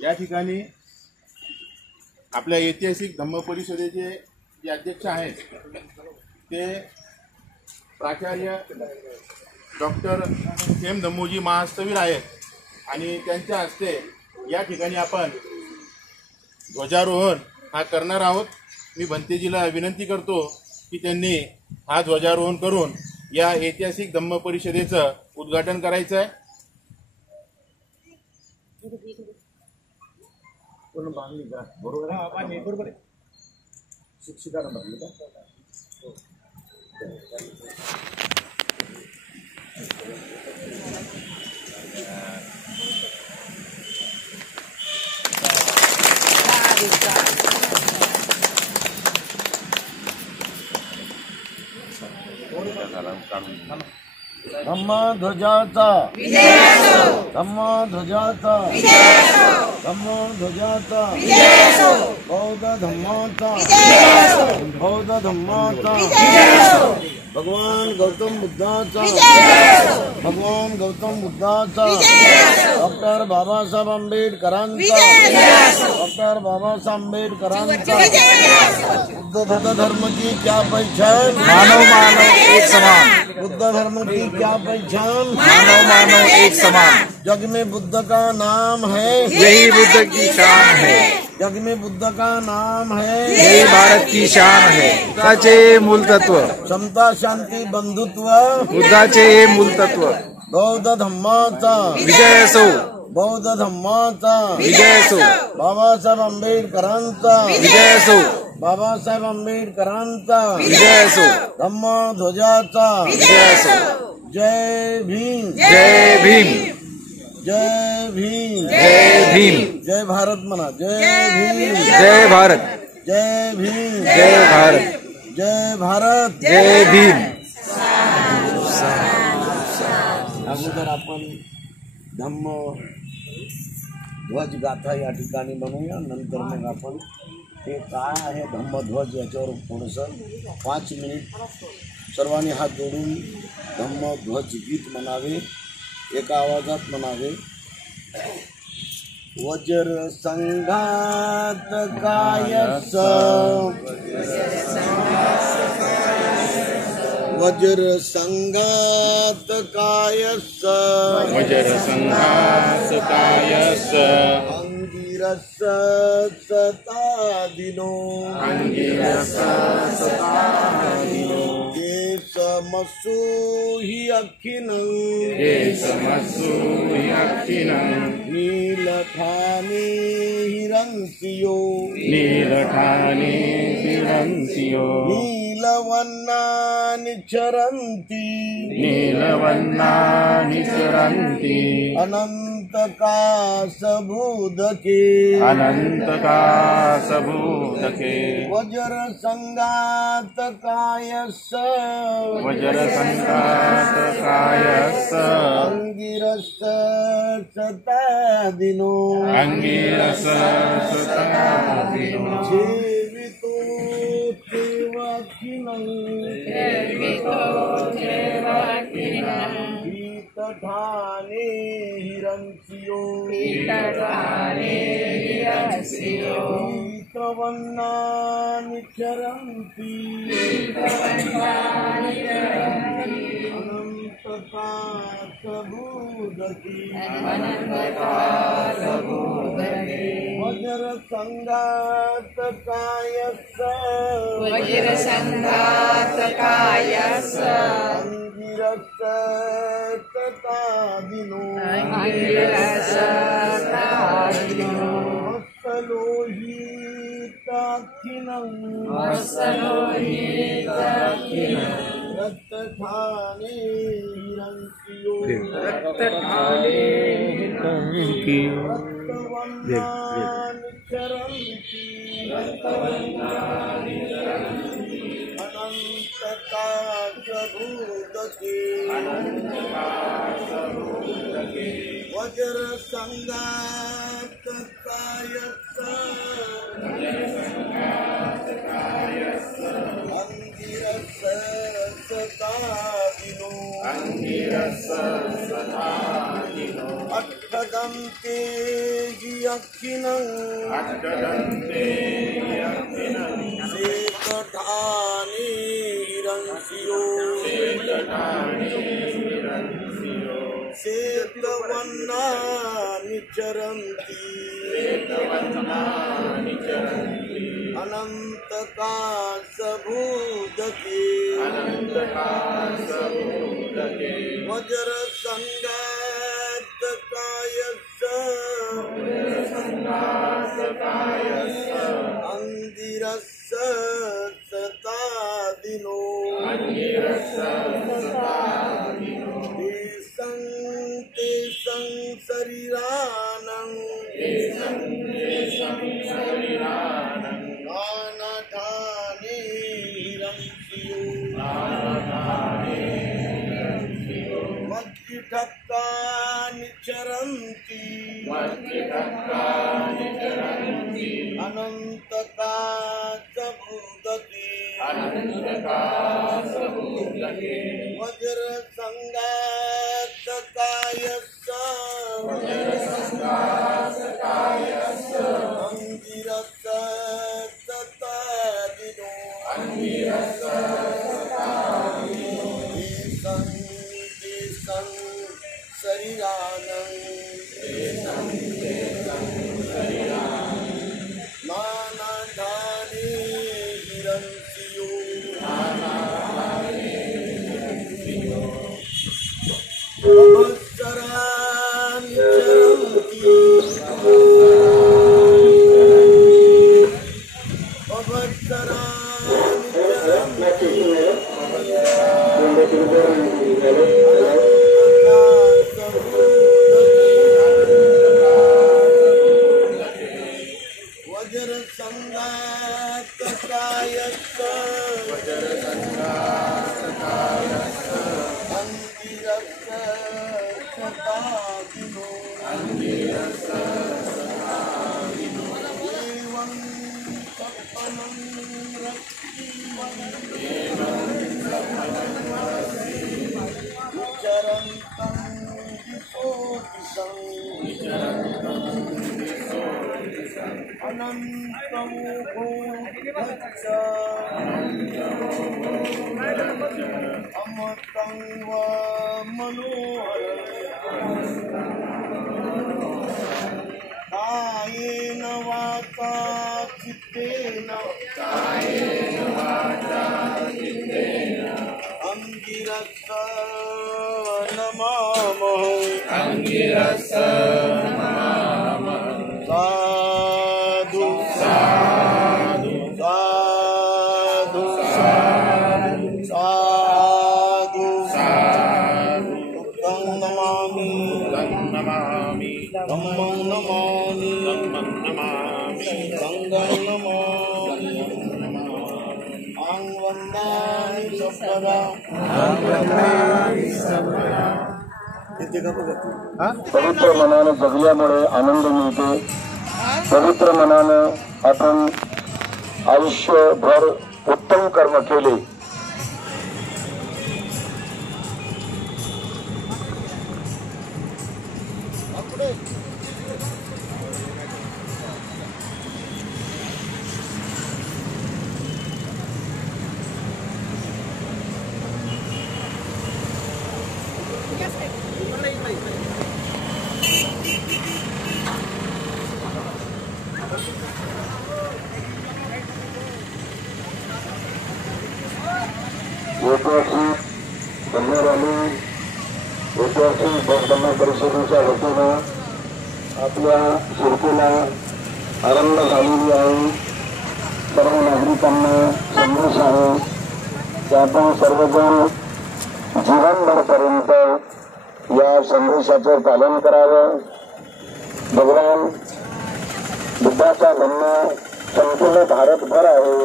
या ठिकाणी आपल्या ऐतिहासिक धम्म परिषदेचे जे अध्यक्ष आहेत ते प्राचार्य डॉक्टर एम धम्मोजी महास्तवीर आहेत आणि त्यांच्या हस्ते या ठिकाणी आपण ध्वजारोहण हा करणार आहोत। मी भंतेजीला विनंती करतो की त्यांनी हा ध्वजारोहण करून या ऐतिहासिक धम्म परिषदेचं उद्घाटन करायचं आहे। पूर्ण बांधली का? बरोबर आहे, बांधली बरोबर आहे। शिक्षिकांना बांधली का? धम्म ध्वजाचा विजय असो, धम्म ध्वजाचा विजय असो, धम्म ध्वजाचा विजय असो, बौद्ध धम्माचा विजय असो, बौद्ध धम्माचा विजय असो, भगवान गौतम बुद्धाचा विजय असो, भगवान गौतम बुद्धाचा विजय असो, डॉक्टर बाबासाहेब आंबेडकरांचा विजय असो, डॉक्टर बाबासाहेब आंबेडकरांचा विजय असो। बुद्ध धर्म की क्या पहचान? मानव मानव एक समान। बुद्ध धर्म की क्या पहचान? मानव मानव एक समान। जग में बुद्ध का नाम है, यही बुद्ध की शान है। जग में बुद्ध का नाम है, यही भारत की शान है। बुद्धाचे मूल तत्व, समता शांती बंधुत्व, बुद्धाचे हे मूल तत्व। बौद्ध धम्माचा विजय असो, बौद्ध धम्माचा विजय असो, बाबासाहेब आंबेडकरांचा विजय असो, बाबासाहेब आंबेडकरांचा विजय असो, धम्म ध्वजाचा विजय असो। जय भीम, जय भीम, जय भीम, जय भीम, जय भारत म्हणा। जय भीम, जय भारत, जय भीम, जय भारत, जय भारत, जय भीम। अगोदर आपण धम्म ध्वज गाथा या ठिकाणी बनवूया, नंतर मग आपण हे काय आहे धम्मध्वज याच्यावर थोडंसं 5 मिनिट सर्वांनी हात जोडून धम्मध्वज गीत म्हणावे, एका आवाजात म्हणावे। वज्र संघात कायस, वज्र संघात कायस, वज्र संघात कायस, अंगिरस सतादिनो, अंगिरस सतादिनो, देशमसु हि अखिलं, देशमस्सु अखिलं, नीलठाने हिरंसियो, नीलठाने हिरंसियो, नीलवन्नानि चरन्ति, नीलवन्नानि चरन्ति, अनन्तकाशभूदके, अनन्तकाशभूदके, वज्र संघात कायस, वज्र संघात कायस, अंगिरस सतादिनो, अंगिरस सतादिनो, जीवितो चेवाखिलं, हीतठाने हिरंसियो, हीतवन्नानि चरन्ति, अनन्तकाशभूदके, वज्र संघात कायस, वज्र संघात कायस, अंगिरस सतादिनो, अंगिरस वज्र संगात अंगिरस अट्ठदन्ते यक्षिणं शेतधानी हिरण्यो श्वेतवर्णानि चरन्ति अनन्तकाशभूदके वज्र संगातकायस्य अंगिरस्य शतादिनो तेषं शरीराणं नानाधाने हिरण्यो मज्जिढक्कानि चरन्ति अनन्तकाशभूदके वज्र संगातकायस्य अंगिरस शतादिनो देशं शरीराणं नानाधाने हिरण्यो अवसराणि चरन्ति वज्र संगातकायस्य अंगिरस्य शतादिनो एवं सपनं विचरन्तं दिशो दिशं अनन्तमुखो गच्छ अमृतं वा मनोहरं कायेन वाचा चित्तेन अंगिरस नमामः साधु साधु साधु साधु बुद्धं नमामि धम्मं नमामि संघं नमामि अहं वन्दामि सर्वदा पवित्र मनानं जगल्यामुळे आनंद मिळतो. पवित्र मनानं आपण आयुष्यभर उत्तम कर्म केले ऐतिहासिक धन्यवाद ऐतिहासिक बौद्ध परिषदेच्या वतीनं आपल्या शिरपेला आरंभ झालेली आहे. सर्व नागरिकांना संदेश आहे की आपण सर्वजण जीवनभरपर्यंत या संदेशाचं पालन करावं. भगवान बुद्धाचा धम्म संपूर्ण भारतभर आहे.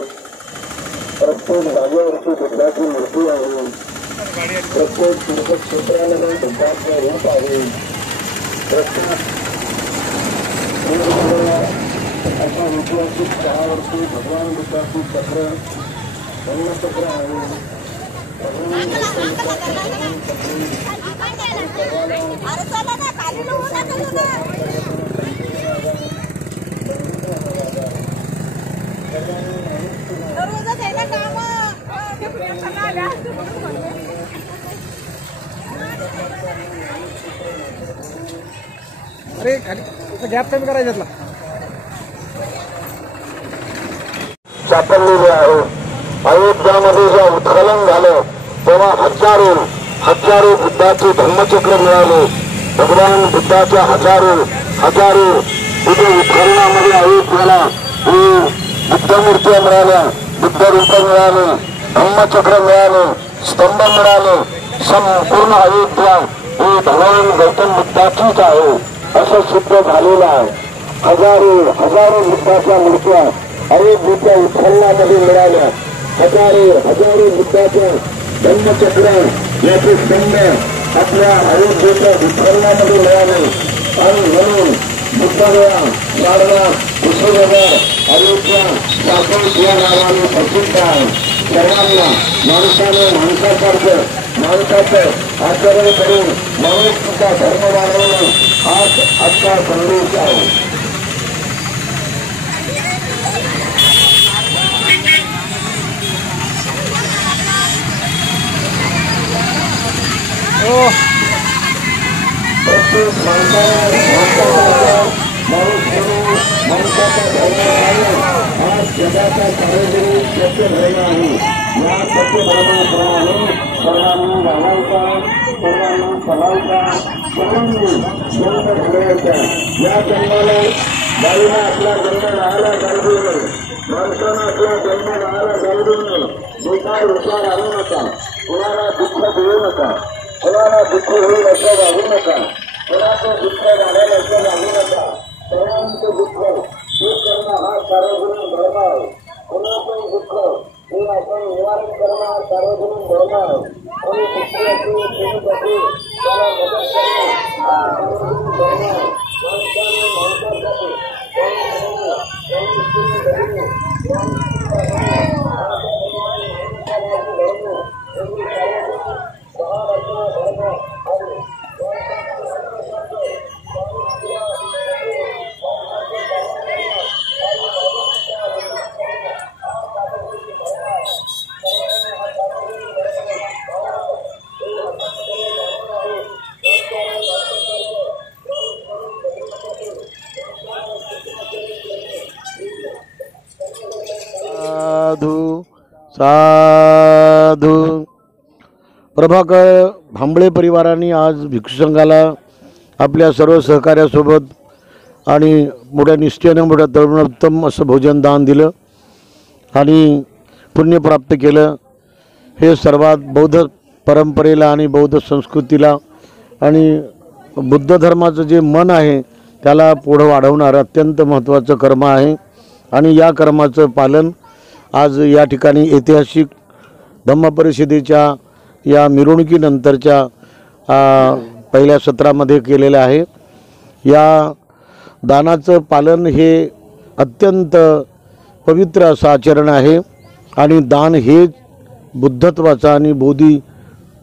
प्रत्येक जागेवरती बुद्धाची मूर्ती आहे. प्रत्येक तीर्थक्षेत्रामध्ये बुद्धाचं रूप आहे. प्रत्येक अशा ऐतिहासिक स्थळावरती भगवान बुद्धाची चक्र धम्मचक्र आहे. अरे गॅप कमी करायचा सापडलेले आहे. अयोध्यामध्ये जेव्हा उत्खनन झालं तेव्हा हजारो बुद्धाचे धम्मचक्र मिळाले. भगवान बुद्धाच्या हजारो तिथे उत्खननामध्ये अयोध्येला बुद्ध मूर्त्या मिळाल्या, बुद्ध रूप मिळाले, धम्मचक्र मिळाले, स्तंभ मिळाले. संपूर्ण अयोध्या ही भगवान गौतम बुद्धाचीच आहे असं सिद्ध झालेलं आहे. हजारो बुद्धाच्या मूर्त्या अयोध्येच्या उत्खननामध्ये मिळाल्या. हजारो बुद्धाच्या धम्मचक्र याचे स्तंभ आपल्या अयोध्येच्या उत्खननामध्ये मिळाले. आणि म्हणून बुद्धगया, सारनाथ, कुशीनगर, अयोध्या साकोट या नावाने प्रसिद्ध आहे. सर्वांना माणसाचं आचरण करून माणुसकीचा धर्म वाढवणं हाच आजचा संदेश आहे. प्रत्येक माणसाचा धर्म आहे. हा जगाचा सार्वजनिक सत्य धर्म आहे. या सत्य धर्माप्रमाणे सर्वांनी वागायचा, सर्वांनी चालायचा, सर्वांनी जन्म घडवायचा. या जन्माला बाईला आपला जन्म राहायला जाऊ नये, माणसानं आपला जन्म राहायला जाऊ नये. बेकार विचार आणू नका, कोणाला दुःख देऊ नका, कोणाला दुःख होईल असं वागू नका, कोणाचं दुःख वाढेल असं वागू नका. सर्वांचं दुःख दूर करणं हा सार्वजनिक धर्म आहे. कोणाचंही दुःख हे आपण निवारण करणं हा सार्वजनिक धर्म आहे. कोणी दुःखी असेल त्याला मदत करणं हा सार्वजनिक धर्म आहे. साधू. प्रभाकर भांबळे परिवाराने आज भिक्षू संघाला आपल्या सर्व सहकार्यासोबत आणि मोठ्या निष्ठेने मोठ्या तरुणोत्तम असं भोजन दान दिलं आणि पुण्य प्राप्त केलं. हे सर्वात बौद्ध परंपरेला आणि बौद्ध संस्कृतीला आणि बुद्ध धर्माचं जे मन आहे त्याला पुढं वाढवणारं अत्यंत महत्त्वाचं कर्म आहे. आणि या कर्माचं पालन आज या ठिकाणी ऐतिहासिक धम्मपरिषदेच्या या मिरवणुकीनंतरच्या पहिल्या सत्रामध्ये केलेलं आहे. या दानाचं पालन हे अत्यंत पवित्र असं आचरण आहे आणि दान हे बुद्धत्वाचं आणि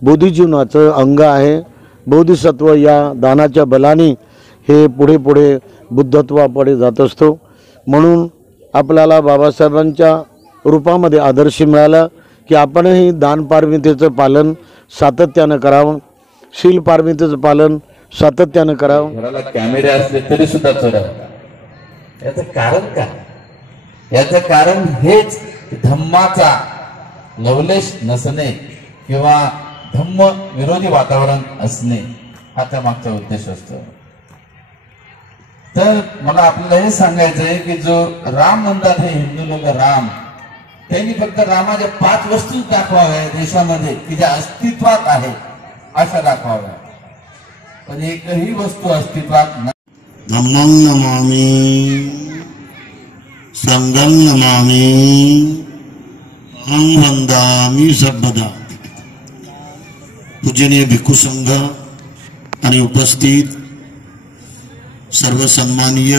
बोधिजीवनाचं अंग आहे. बोधिसत्व या दानाच्या बलाने हे पुढे पुढे बुद्धत्वाकडे जात असतो. म्हणून आपल्याला बाबासाहेबांच्या रूपामध्ये आदर्श मिळाला की आपणही दान पारमितेचं पालन सातत्यानं करावं, शील पारमितेचं पालन सातत्यानं करावं. घराला कॅमेरे असले तरी सुद्धा चोरावं. याचं कारण काय? याचं कारण हेच धम्माचा लवलेश नसणे किंवा धम्म विरोधी वातावरण असणे हा त्या मागचा उद्देश असतो. तर मला आपल्याला हे सांगायचं आहे की जो राम म्हणतात हे हिंदू लोक राम, त्यांनी फक्त रामाच्या 5 वस्तू दाखवाव्या देशामध्ये की ज्या अस्तित्वात आहे अशा दाखवाव्या, पण एकही वस्तू अस्तित्वात नाही. धम्मं नमामि संघं नमामि अहं वंदामि सर्वदा. पूजनीय भिक्खू संघ आणि उपस्थित सर्व सन्माननीय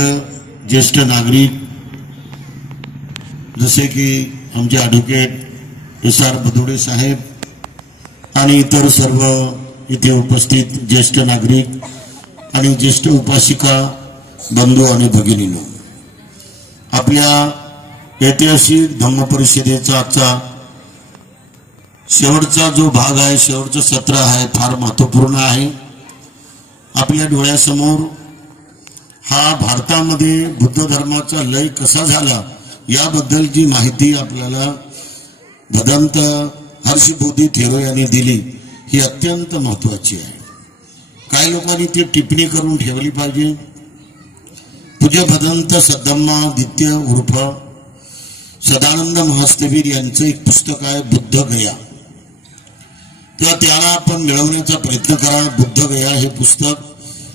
ज्येष्ठ नागरिक जसे की आमचे ॲडव्होकेट SR बदुडे साहेब आणि इतर सर्व इथे उपस्थित ज्येष्ठ नागरिक आणि ज्येष्ठ उपासिका बंधू आणि भगिनींनो, आपल्या ऐतिहासिक धम्म परिषदेचा आजचा शेवटचा जो भाग आहे, शेवटचं सत्र आहे, फार महत्त्वपूर्ण आहे. आपल्या डोळ्यासमोर हा भारतामध्ये बुद्ध धर्माचा लय कसा झाला याबद्दलची माहिती आपल्याला भदंत हर्षबोधी थेरो यांनी दिली, ही अत्यंत महत्त्वाची आहे. काही लोकांनी ती टिप्पणी करून ठेवली पाहिजे. पूज्य भदंत सद्धम्मादित्य उर्फ सदानंद महास्तवीर यांचं एक पुस्तक आहे बुद्ध गया, तेव्हा त्याला आपण मिळवण्याचा प्रयत्न करा. बुद्ध गया हे पुस्तक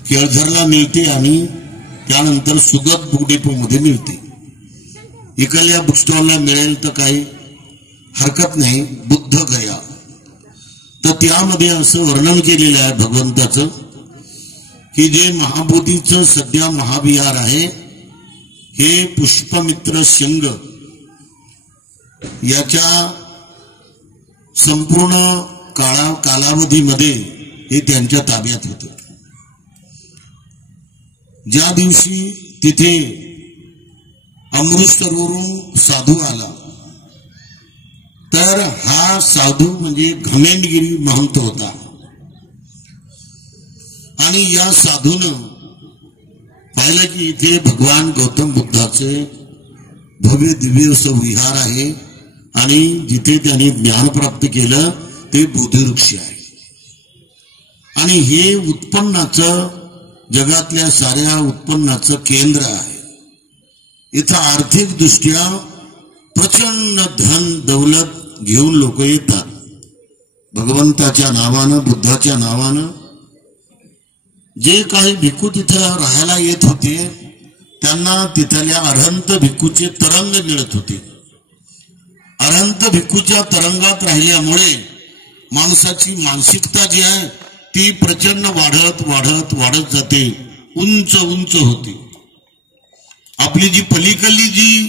केळझरला मिळते आणि त्यानंतर सुगत बुक डेपोमध्ये मिळते. इकडल्या बुक स्टॉलला मिळेल तर काही हरकत नाही. बुद्ध गया, तर त्यामध्ये असं वर्णन केलेलं आहे भगवंताचं की जे महाबोधीचं सध्या महाविहार आहे हे पुष्पमित्र शृंग याच्या संपूर्ण कालावधीमध्ये हे त्यांच्या ताब्यात होतं. ज्या दिवशी तिथे अमृतसरवरून साधू आला तर हा साधू म्हणजे घमेंडगिरी महंत होता आणि या साधूनं पाहिलं की इथे भगवान गौतम बुद्धाचे भव्य दिव्य असं विहार आहे आणि जिथे त्यांनी ज्ञान प्राप्त केलं ते बोधिवृक्ष आहे आणि हे उत्पन्नाचं जगातल्या साऱ्या उत्पन्नाचं केंद्र आहे. इथं आर्थिक दृष्ट्या प्रचंड धन दौलत घेऊन लोक येतात. भगवंताच्या नावानं, बुद्धाच्या नावानं जे काही भिक्खू तिथं राहायला येत होते त्यांना तिथल्या अरहंत भिक्खूचे तरंग मिळत होते. अरहंत भिक्खूच्या तरंगात राहिल्यामुळे माणसाची मानसिकता जी आहे ती प्रचंड वाढत वाढत वाढत जाते, उंच उंच होते. आपली जी पलीकडली जी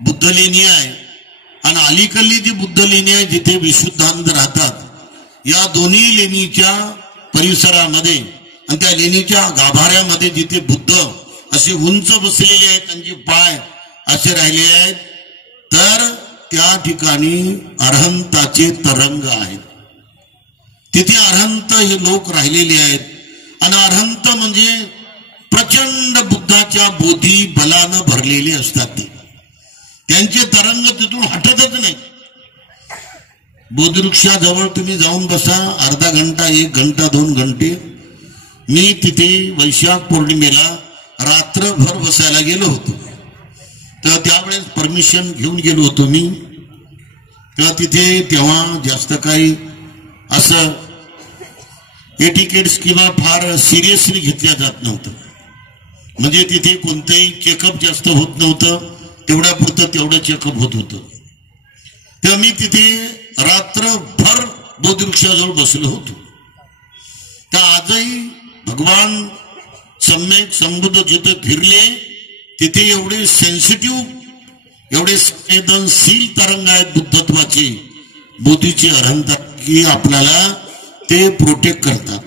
बुद्ध लेणी आहे आणि अलीकडली जी बुद्ध लेणी आहे जिथे विशुद्धानंद राहतात, या दोन्ही लेणीच्या परिसरामध्ये आणि त्या लेणीच्या गाभाऱ्यामध्ये जिथे बुद्ध असे उंच बसलेले आहेत, त्यांचे पाय असे राहिलेले आहेत, तर त्या ठिकाणी अरहंताचे तरंग आहेत. तिथे अरहंत हे लोक राहिलेले आहेत आणि अरहंत म्हणजे प्रचंड बुद्धाच्या बोधी बलानं भरलेले असतात. त्यांचे तरंग तिथून हटतच नाही. बोधिवृक्षाजवळ तुम्ही जाऊन बसा, अर्धा घंटा, 1 घंटा, 2 घंटे. मी तिथे वैशाख पौर्णिमेला रात्रभर बसायला गेलो होतो, तर त्यावेळेस परमिशन घेऊन गेलो होतो मी. तेव्हा तिथे तेव्हा जास्त काही असं एटिकेट्स किंवा फार सिरियसली घेतल्या जात नव्हतं. म्हणजे तिथे कोणतंही चेकअप जास्त होत नव्हतं, तेवढ्यापुरतं तेवढं चेकअप होत होतं. तेव्हा मी तिथे रात्रभर बोधिवृक्षाजवळ बसलो होतो. तर आजही भगवान सम्यक संबुद्ध जिथे फिरले तिथे एवढे सेन्सिटिव्ह, एवढे संवेदनशील तरंग आहेत बुद्धत्वाचे, बोधीचे अरहंत, की आपल्याला ते प्रोटेक्ट करतात.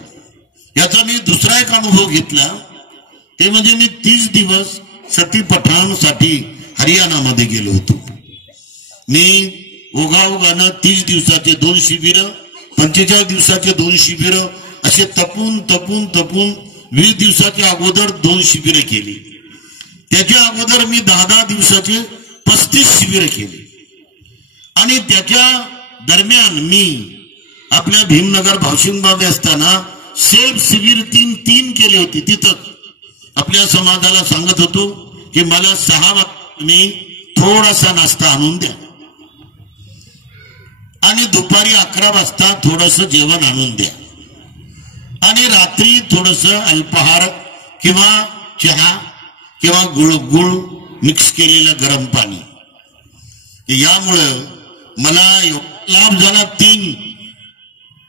याचा मी दुसरा एक अनुभव घेतला, ते म्हणजे मी 30 दिवस सती पठणासाठी हरियाणामध्ये गेलो होतो. मी ओघाओघानं 30 दिवसाचे 2 शिबिर, 45 दिवसाचे 2 शिबिर असे तपून तपून तपून 20 दिवसाच्या अगोदर 2 शिबिर केली. त्याच्या अगोदर मी 10 दिवसाचे 35 शिबिर केली आणि त्याच्या दरम्यान मी आपल्या भीमनगर भावशिंगमध्ये असताना सेल्फ शिबिर 3 केले होते तिथं. आपल्या समाजाला सांगत होतो की मला 6 वाजता तुम्ही थोडासा नाश्ता आणून द्या आणि दुपारी 11 वाजता थोडंसं जेवण आणून द्या आणि रात्री थोडंसं अल्पाहार किंवा चहा किंवा गुळ मिक्स केलेलं गरम पाणी। यामुळं मला लाभ झाला 3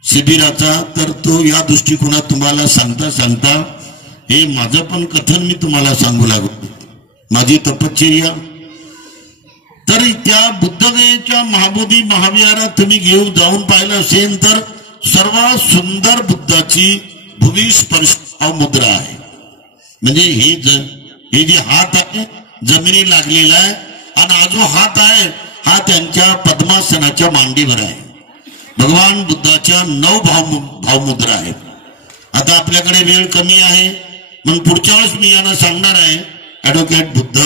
शिबिराचा, तर तो या दृष्टिकोनात तुम्हाला सांगता हे माझं पण कथन मी तुम्हाला सांगू लागलो, माझी तपश्चर्या। तर त्या बुद्धगयेच्या महाबोधी महाविहारात तुम्ही जाऊन पाहिलं असेल तर सर्वात सुंदर बुद्धाची भूमी स्पर्श मुद्रा आहे। म्हणजे हे जे हात आहे जमिनी लागलेला आहे आणि हा जो हात आहे हा त्यांच्या पद्मासनाच्या मांडीवर आहे। भगवान बुद्धाच्या 9 भावमुद्रा आहेत। आता आपल्याकडे वेळ कमी आहे म्हणून पुढच्या वेळेस मी यांना सांगणार आहे ऍडव्होकेट बुद्ध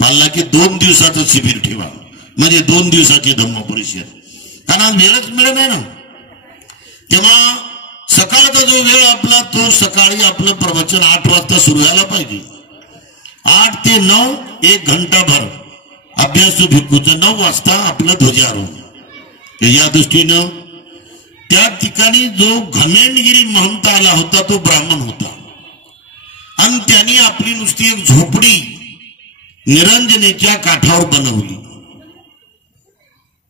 पालला की 2 दिवसाचं शिबिर ठेवा, म्हणजे 2 दिवसाची धम्म परिषद, कारण आज वेळच मिळत नाही ना। तेव्हा सकाळचा जो वेळ आपला तो सकाळी आपलं प्रवचन 8 वाजता सुरू व्हायला पाहिजे। 8 ते 9 1 घंटाभर अभ्यासू भिक्खूचं 9 वाजता आपलं ध्वजारोहण। या दृष्टीनं त्या ठिकाणी जो घमेंडगिरी महंत आला होता तो ब्राह्मण होता आणि त्यांनी आपली नुसती एक झोपडी निरंजनेच्या काठावर बनवली।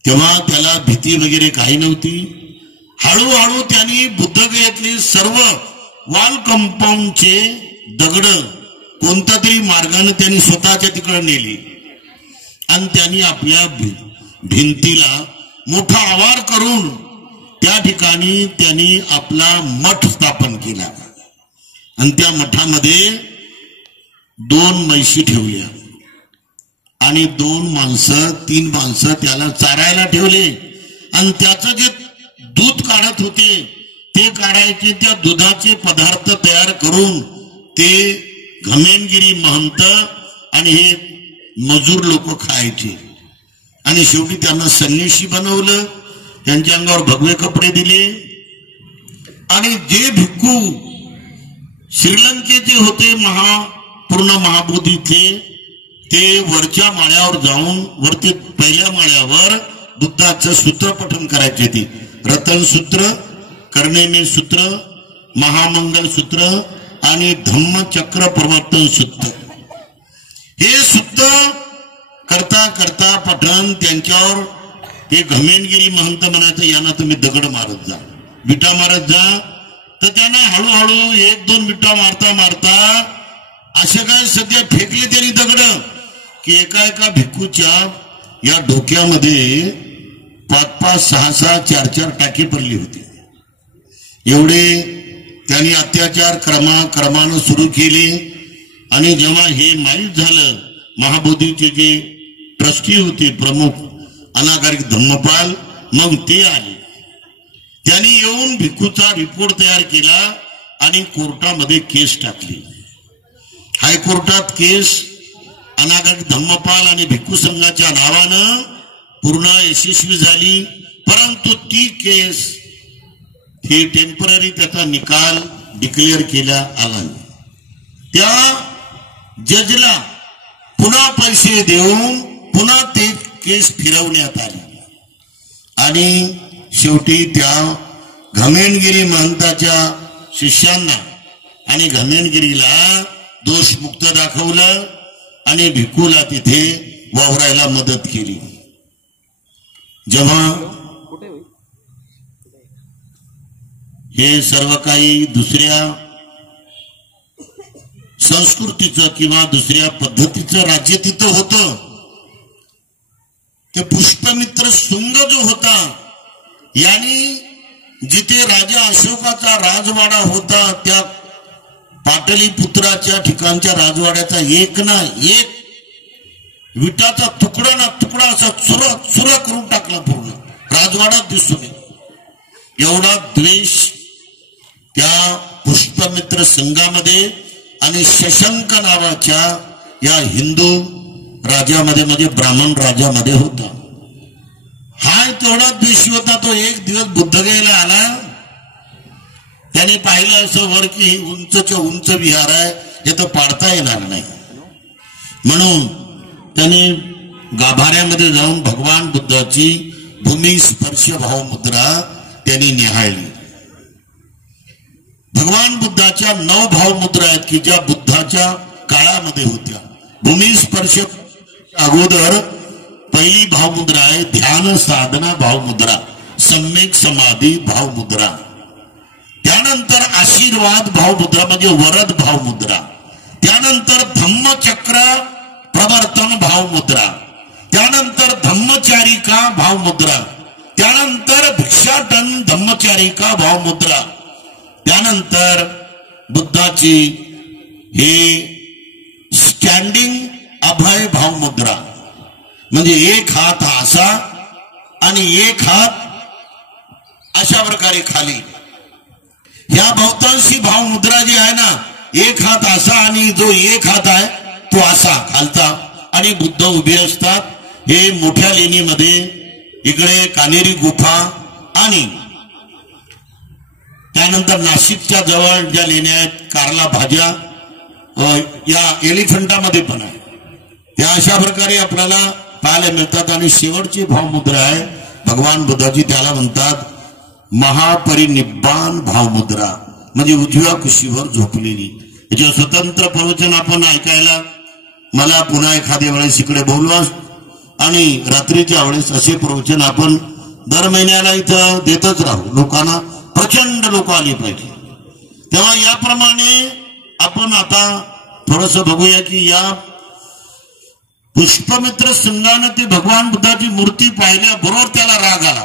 तेव्हा त्याला भीती वगैरे काही नव्हती। हळूहळू त्यांनी बुद्धगयेतली सर्व वॉल कंपाऊंडचे दगड कोणत्या तरी मार्गाने त्यांनी स्वतःच्या तिकडे नेली आणि त्यांनी आपल्या भिंतीला मोठा आवार करून त्या ठिकाणी त्यांनी आपला मठ स्थापन केला आणि त्या मठामध्ये 2 म्हशी ठेवल्या आणि 2 माणसं 3 माणसं त्याला चारायला ठेवले आणि त्याचं जे दूध काढत होते ते काढायचे, त्या दुधाचे पदार्थ तयार करून ते घमेंडगिरी महंत आणि हे मजूर लोक खायचे आणि शेवटी त्यांना संन्यासी बनवलं, त्यांच्या अंगावर भगवे कपडे दिले आणि जे भिक्खू श्रीलंकेचे होते पूर्ण महाबोधीचे ते वरच्या माळ्यावर जाऊन वरती पहिल्या माळ्यावर बुद्धाचं सूत्र पठण करायचे, ते रतन सूत्र, कर्णेने सूत्र, महामंगल सूत्र आणि धम्मचक्र प्रवर्तन सूत्र। हे सूत्र करता करता पठण त्यांच्यावर ते घमेंडगिरी महंत म्हणायचं यांना तुम्ही दगड मारत जा, विटा मारत जा। तर त्यांना हळूहळू 1-2 विटा मारता मारता असे काय सध्या फेकले त्यांनी दगड की एका भिक्खूच्या या डोक्यामध्ये 5-5, 6-6, 4-4 टाके पडली होती। एवढे त्यांनी अत्याचार क्रमानं सुरू केले आणि जेव्हा हे माहीत झालं महाबोधीचे जे ट्रस्टी होते प्रमुख अनागारिक धम्मपाल, मग ते आले, त्यांनी येऊन भिक्खूचा रिपोर्ट तयार केला आणि कोर्टामध्ये केस टाकली। हायकोर्टात केस अनागारिक धम्मपाल आणि भिक्खू संघाच्या नावानं पूर्ण यशस्वी झाली, परंतु ती केस ही टेम्पररी त्याचा निकाल डिक्लेअर केला आला। त्या जजला पुन्हा पैसे देऊन पुन्हा ते केस फिरवण्यात आली आणि शेवटी त्या घमेंडगिरी महंताच्या शिष्यांना आणि घमेंडगिरीला दोषमुक्त दाखवलं आणि भिक्खूला तिथे वावरायला मदत केली। जेव्हा हे सर्व काही दुसऱ्या संस्कृतीचं किंवा दुसऱ्या पद्धतीचं राज्य तिथं होतं, ते पुष्पमित्र शुंग जो होता यांनी जिथे राजा अशोकाचा राजवाडा होता त्या पाटलीपुत्राच्या ठिकाणच्या राजवाड्याचा एक ना एक विटाचा तुकडा ना तुकडा असा चुरा करून टाकला, पूर्ण राजवाडा दिसून एवढा द्वेष त्या पुष्पमित्र संघामध्ये आणि शशंक नावाच्या या हिंदू राजामध्ये म्हणजे ब्राह्मण राजामध्ये होता। हा तेवढा द्वेष होता। तो एक दिवस बुद्धगयेला आला, त्याने पाहिलं असं वर की उंचच्या उंच विहार आहे, हे तर पाडता येणार नाही. म्हणून त्यांनी गाभाऱ्यामध्ये जाऊन भगवान बुद्धाची भूमी स्पर्श भावमुद्रा त्यांनी निहाळली. भगवान बुद्धाच्या 9 भावमुद्रा आहेत की ज्या बुद्धाच्या काळामध्ये होत्या. भूमी स्पर्श अगोदर पहिली भावमुद्रा आहे ध्यान साधना भावमुद्रा, सम्यक समाधी भावमुद्रा. त्यानंतर आशीर्वाद भावमुद्रा म्हणजे वरद भावमुद्रा. त्यानंतर धम्मचक्र प्रवर्तन भावमुद्रा. त्यानंतर धम्मचारिका भावमुद्रा. त्यानंतर भिक्षाटन धम्मचारिका भावमुद्रा. त्यानंतर बुद्धाची हे स्टँडिंग अभय भावमुद्रा म्हणजे एक हात असा आणि एक हात अशा प्रकारे खाली. ह्या बहुतांशी भावमुद्रा जी आहे ना, एक हात असा आणि जो एक हात आहे तो असा खालचा आणि बुद्ध उभे असतात. हे मोठ्या लेणीमध्ये इकडे कानेरी गुफा आणि त्यानंतर नाशिकच्या जवळ ज्या लेण्या आहेत कारला भाज्या या एलिफंटामध्ये पण आहे. त्या अशा प्रकारे आपल्याला पाहायला मिळतात. आणि शेवटची भावमुद्रा आहे भगवान बुद्धाची, त्याला म्हणतात महापरिनिब्बाण भावमुद्रा म्हणजे उजव्या कुशीवर झोपलेली. याचे स्वतंत्र प्रवचन आपण ऐकायला मला पुन्हा एखाद्या वेळेस इकडे बोलवा आणि रात्रीच्या वेळेस असे प्रवचन आपण दर महिन्याला इथं देतच राहू. लोकांना प्रचंड लोक आली पाहिजे. तेव्हा याप्रमाणे आपण आता थोडस बघूया की या पुष्पमित्र संघानं ते भगवान बुद्धाची मूर्ती पाहिल्याबरोबर त्याला राग आला.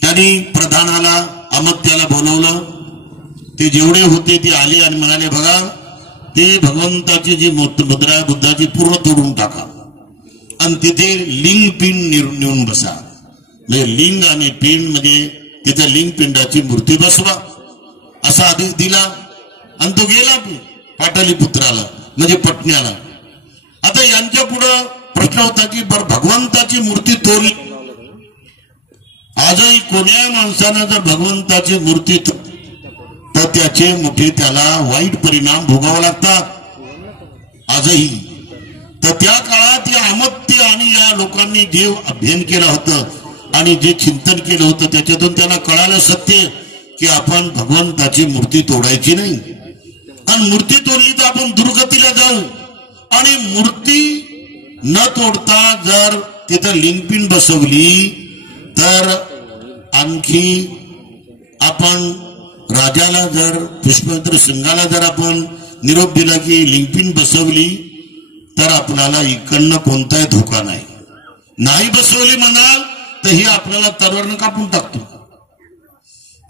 त्यांनी प्रधानाला अमात्याला बोलवलं. ते जेवढे होते ते आले आणि म्हणाले बघा ते भगवंताची जी मुद्रा आहे बुद्धाची पूर्ण तोडून टाका आणि तिथे लिंग पिंड नेऊन बसा. म्हणजे लिंग आणि पिंड म्हणजे तिथे लिंग पिंडाची मूर्ती बसवा असा आदेश दिला. आणि तो गेला पाटलीपुत्राला म्हणजे पटण्याला. आता यांच्या पुढं प्रश्न होता की बर भगवंताची मूर्ती तोडली. आजही कोण्या माणसानं जर भगवंताची मूर्ती तर त्याचे मोठे त्याला वाईट परिणाम भोगावे लागतात आजही. तर त्या काळात या अमत्य आणि या लोकांनी जे अध्ययन केलं होतं आणि जे चिंतन केलं होतं त्याच्यातून त्यांना कळालं सत्य की आपण भगवंताची मूर्ती तोडायची नाही. आणि मूर्ती तोडली तर आपण दुर्गतीला जाऊ. आणि मूर्ती न तोडता जर तिथं लिंगपिंड बसवली तर आणखी आपण राजाला जर पुष्पमित्र सिंगाला जर आपण निरोप दिला की लिंगपिंड बसवली तर आपल्याला इकडनं कोणताही धोका नाही. नाही बसवली म्हणाल तर ही आपल्याला तलवारनं कापून टाकतो.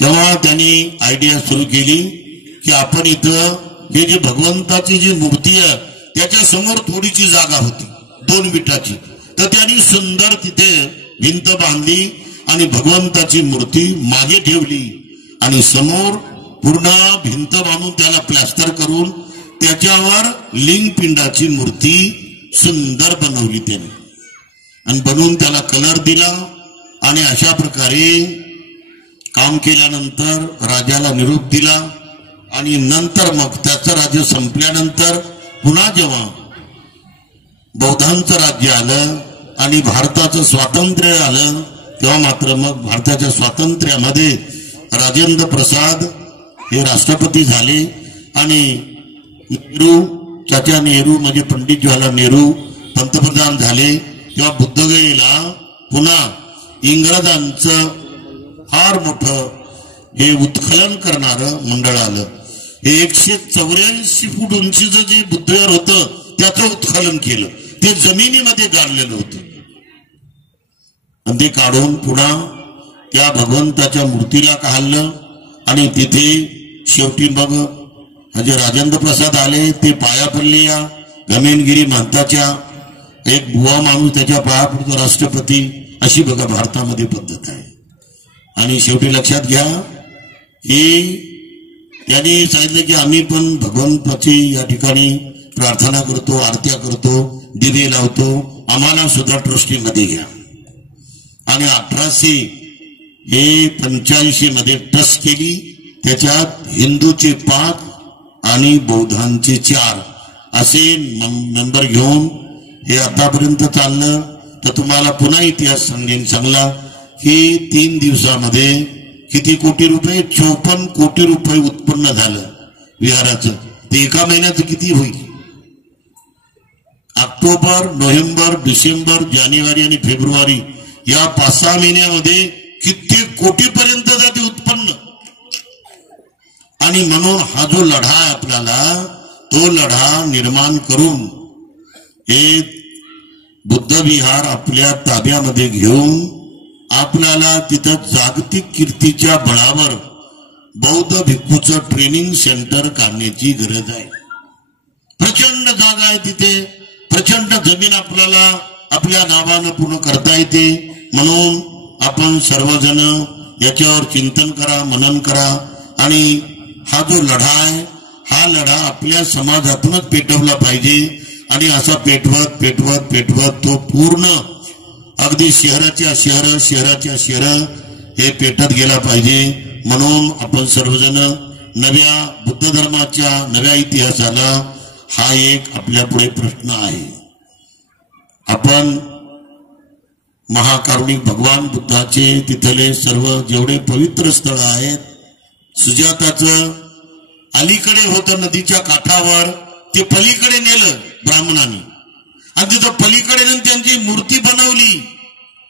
तेव्हा त्यांनी आयडिया सुरू केली की आपण इथं हे जे भगवंताची जी मूर्ती आहे त्याच्या समोर थोडीशी जागा होती 2 विटाची. तर त्यांनी सुंदर तिथे भिंत बांधली आणि भगवंताची मूर्ती मागे ठेवली आणि समोर पूर्ण भिंत बांधून त्याला प्लास्टर करून त्याच्यावर लिंग पिंडाची मूर्ती सुंदर बनवली त्याने आणि बनवून त्याला कलर दिला. आणि अशा प्रकारे काम केल्यानंतर राजाला निरोप दिला. आणि नंतर मग त्याचं राज्य संपल्यानंतर पुन्हा जेव्हा बौद्धांचं राज्य आलं आणि भारताचं स्वातंत्र्य आलं तेव्हा मात्र मग भारताच्या स्वातंत्र्यामध्ये राजेंद्र प्रसाद हे राष्ट्रपती झाले आणि नेहरू चाचा नेहरू म्हणजे पंडित जवाहरलाल नेहरू पंतप्रधान झाले. तेव्हा बुद्धगयेला पुन्हा इंग्रजांचं फार मोठं हे उत्खनन करणारं मंडळ आलं. हे 184 फूट उंचीचं जे बुद्धविहार होतं त्याचं उत्खनन केलं. ते जमिनीमध्ये गाडलेलं होतं आणि ते काढून पुन्हा त्या भगवंताच्या मूर्तीला काढलं. आणि तिथे शेवटी मग जे राजेंद्र प्रसाद आले ते पाया पडले या गमेनगिरी महंताच्या. एक बुवा माणूस त्याच्या पाया पडतो राष्ट्रपती. अशी बघा भारतामध्ये पद्धत आहे. आणि शेवटी लक्षात घ्या की त्यांनी सांगितलं की आम्ही पण भगवंताची या ठिकाणी प्रार्थना करतो, आरत्या करतो, दिवे लावतो, आम्हाला सुद्धा ट्रस्टीमध्ये घ्या. आणि 1885 मध्ये ट्रस्ट केली. त्याच्यात हिंदूचे 5 आणि बौद्धांचे 4 असे नंबर घेऊन हे आतापर्यंत चाललं. तर तुम्हाला पुन्हा इतिहास सांगेन चांगला की 3 दिवसामध्ये किती कोटी रुपये, 54 कोटी रुपये उत्पन्न झालं विहाराचं. ते एका महिन्याचं किती होईल? ऑक्टोबर, नोव्हेंबर, डिसेंबर, जानेवारी आणि फेब्रुवारी या 5-6 महिन्यामध्ये कित्येक कोटीपर्यंत जाते उत्पन्न. आणि म्हणून हा जो लढा आहे आपल्याला, तो लढा निर्माण करून हे बुद्ध विहार आपल्या ताब्यामध्ये घेऊन आपल्याला तिथं जागतिक कीर्तीच्या बळावर बौद्ध भिक्खूचं ट्रेनिंग सेंटर काढण्याची गरज आहे. प्रचंड जागा आहे तिथे, प्रचंड जमीन आपल्याला आपल्या नावानं पूर्ण करता येते. म्हणून आपण सर्वजण याच्यावर चिंतन करा, मनन करा. आणि हा जो लढा आहे, हा लढा आपल्या समाजातूनच पेटवला पाहिजे. आणि असा पेटवत पेटवत पेटवत तो पूर्ण अगदी शहराच्या शहर हे पेटत गेला पाहिजे. म्हणून आपण सर्वजण नव्या बुद्ध धर्माच्या नव्या इतिहासाला हा एक आपल्या पुढे प्रश्न आहे. आपण महाकारुणिक भगवान बुद्धाचे तिथले सर्व जेवढे पवित्र स्थळ आहेत, सुजाताचं अलीकडे होतं नदीच्या काठावर, ते पलीकडे नेलं ब्राह्मणांनी आणि तिथं पलीकडे नेऊन त्यांची मूर्ती बनवली.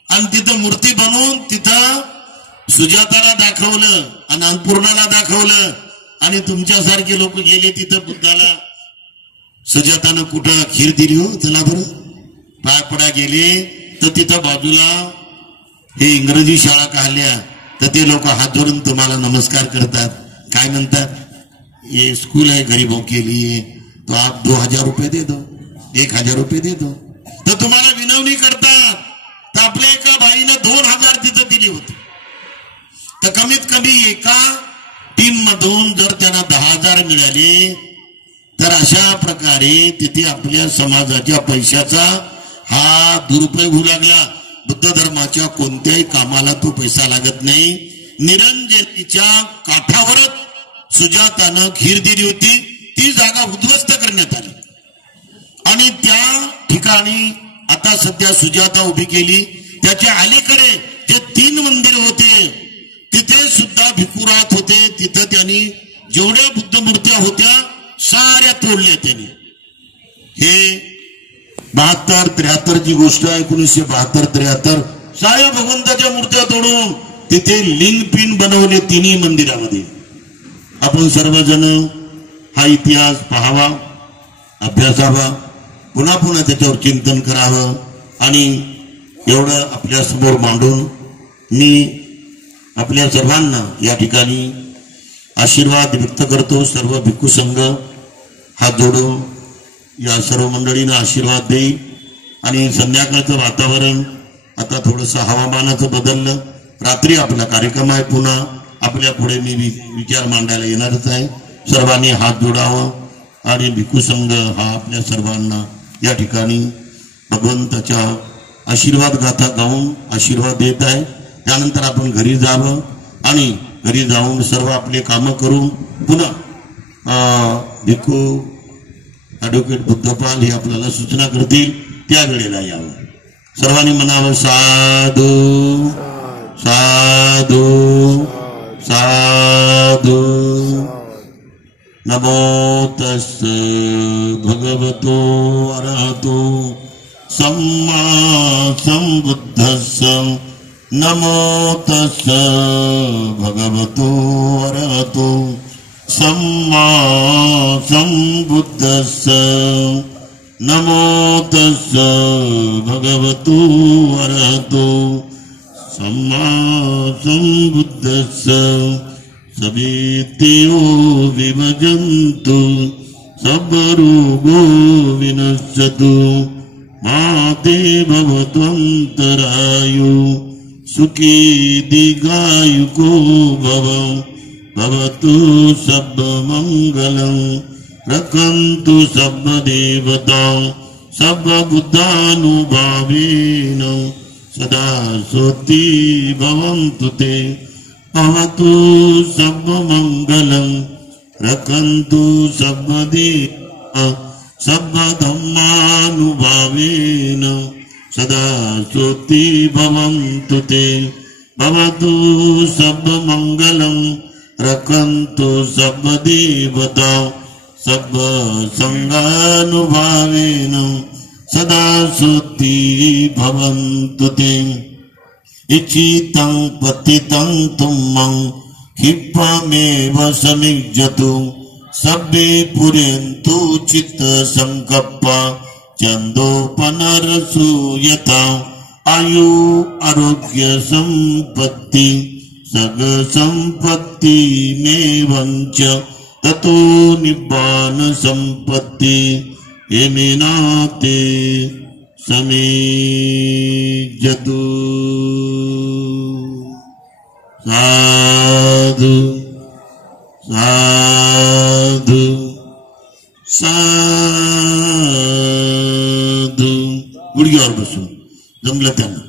आणि तिथं मूर्ती बनवून तिथं सुजाताला दाखवलं आणि अन्नपूर्णाला दाखवलं. आणि तुमच्यासारखे लोक गेले तिथं बुद्धाला, सुजातानं कुठं खीर दिली हो चला बरं, पाय पडा गेले. तर तिथं बाजूला हे इंग्रजी शाळा काढल्या, तर ते लोक हात जोडून तुम्हाला नमस्कार करतात. काय म्हणतात? ये स्कूल है गरीबों के लिए, तो आप 2000 रुपये दे दो, 1000 रुपये दे दो. तर तुम्हाला विनवणी करतात. तर आपल्या एका भाईनं 2000 तिथं दिली होती. तर कमीत कमी एका टीम मधून जर त्यांना 10,000 मिळाले, तर अशा प्रकारे तिथे आपल्या समाजाच्या पैशाचा हा दुरुपयोग होऊ लागला. बुद्ध धर्माच्या कोणत्याही कामाला तो पैसा लागत नाही. निरंजनीच्या काठावरच सुजातानं खीर दिली होती, ती जागा उद्ध्वस्त करण्यात आली. आणि त्या ठिकाणी आता सध्या सुजाता उभी केली. त्याच्या अलीकडे जे 3 मंदिर होते तिथे सुद्धा भिक्खू राहत होते. तिथं त्यांनी जेवढ्या बुद्ध मूर्त्या होत्या साऱ्या तोडल्या त्यांनी. हे 72-73 ची गोष्ट आहे. 1972-73 साऱ्या भगवंताच्या मूर्त्या तोडून तिथे लिंग पिन बनवले 3 मंदिरामध्ये. आपण सर्वजण हा इतिहास पाहावा, अभ्यासावा, पुन्हा पुन्हा त्याच्यावर चिंतन करावं. आणि एवढं आपल्या समोर मांडून मी आपल्या सर्वांना या ठिकाणी आशीर्वाद व्यक्त करतो. सर्व भिक्खू संघ हात जोडून या सर्व मंडळींना आशीर्वाद देईल. आणि संध्याकाळचं वातावरण आता थोडंसं हवामानाचं बदललं. रात्री आपला कार्यक्रम आहे. पुन्हा आपल्या पुढे मी विचार मांडायला येणारच आहे. सर्वांनी हात जोडावं. आणि भिक्खू संघ हा आपल्या सर्वांना या ठिकाणी भगवंताच्या आशीर्वाद गाथा गाऊन आशीर्वाद देत आहे. त्यानंतर आपण घरी जावं आणि घरी जाऊन सर्व आपले कामं करून पुन्हा भिक्खू ॲडव्होकेट बुद्धपाल हे आपल्याला सूचना करतील त्या वेळेला यावं. सर्वांनी म्हणावं साधू साधू साधू. नमो तस्स भगवतो अरहतो सम्मा सम्बुद्धस्स. नमो तस्स भगवतो अरहतो सम्मा सम्बुद्धस्स. नमो तस्स भगवतो अरहतो सम्मा सम्बुद्धस्स. सवेत्यो विभजन्तु सर्वरोगो विनश्यतु. माते भवत्वन्तरायो सुखी दीर्घायुको भव. भवतु सर्वमङ्गलं. रक्षन्तु सर्वदेवता सर्वबुद्धानुभावेन. सदा स्वस्ति भवन्तु ते. भवतु सर्वमङ्गलं. रखन्तु सबदीवा सबधम्मानुभावेन सदा श्रुति भवन्तु ते भवतु सबमङ्गलं रखन्तु सबदेवता सब संगानुभावेन सदा श्रुति भवन्तु ते इच्छितं पतितं तुम्मं क्षिप्रमेव समिज्जतु सब्बे पुरेन्तु चित्त संकप्पा चन्दोपनरसूयता आयु आरोग्य संपत्ति सग संपत्ति मेवंच ततो निब्बान संपत्ति एमेनाते समेजतु साधु साधु साधु गुडघ्यावर बसून जमलं त्यांना